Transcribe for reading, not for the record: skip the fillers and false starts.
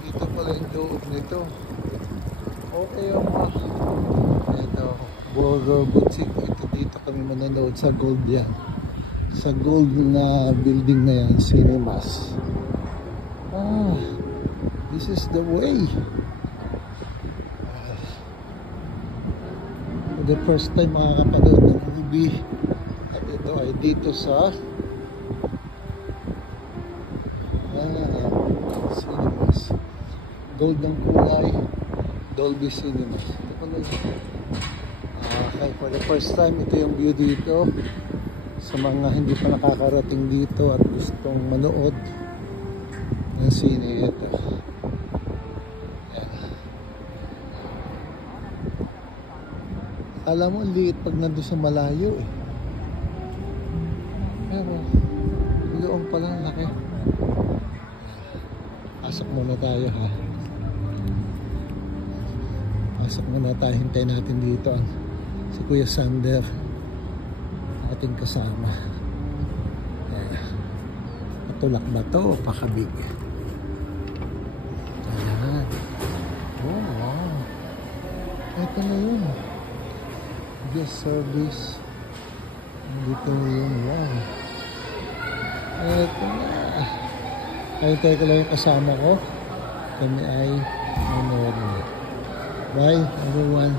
Dito pala yung loob nito. Okay yung ito, Borough Boutique. Ito dito kami manonood sa gold yan. Sa gold na building na yan, Cinemas. This is the way. For the first time makakapanood ng movie. At ito ay dito sa Cinemas. Gold ng kulay, Dolby Cinemas. Ito pala yun. Okay, for the first time, ito yung view dito. Sa mga hindi pa nakakarating dito at gustong manood ng sine, ito. Alam mo, liit pag nandun sa malayo eh. Pero, doon pala laki. Pasok muna tayo ha. Pasok muna tayo. Hintayin natin dito ang si Kuya Sander, ating kasama. Patulak ba to o pakabig? Ayan. Oh wow. Ito na yun. Guest service. Dito na yun. Wow. Ito na. Kahintay ko lang yung kasama ko. Kami ay manood. Bye everyone.